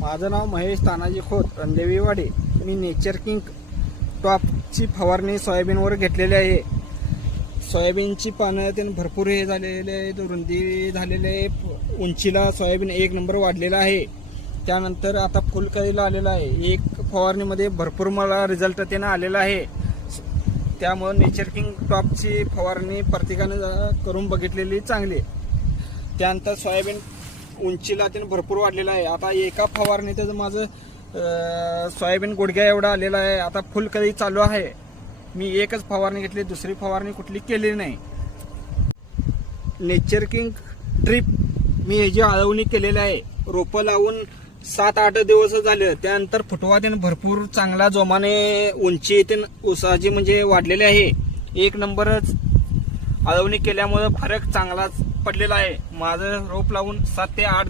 माझं नाव महेश तानाजी खोत, रणदेवीवाडी. मी nature king टॉपची फवारणी सोयाबीनवर घेतलेली आहे. सोयाबीनची पानं त्यांनी भरपूर हे झालेले आहेत, रुंदी झालेले आहे, उंचीला सोयाबीन एक नंबर वाढलेला आहे. त्यानंतर आता फुलकळीला आलेला आहे. एक फवारणीमध्ये भरपूर मला रिझल्ट त्यानं आलेला आहे. त्यामुळे नेचर किंग टॉपची फवारणी प्रत्येकानं करून बघितलेली चांगली. त्यानंतर सोयाबीन उंचीला त्यानं भरपूर वाढलेला आहे. आता एका फवारणीतच माझं सोयाबीन गुडघ्या एवढा आलेला आहे. आता फुलकळी चालू आहे. मी एकच फवारणी घेतली, दुसरी फवारणी कुठली केली नाही. नेचर किंग ड्रिप मी ह्याची आळवणी केलेली आहे. रोपं लावून 7-8 दिवस झाले. त्यानंतर फुटवा त्यानं भरपूर चांगला जोमाने उंची उसाची म्हणजे वाढलेली आहे. एक नंबरच आळवणी केल्यामुळे फरक चांगलाच पडलेला आहे. माझं रोप लावून 7 ते 8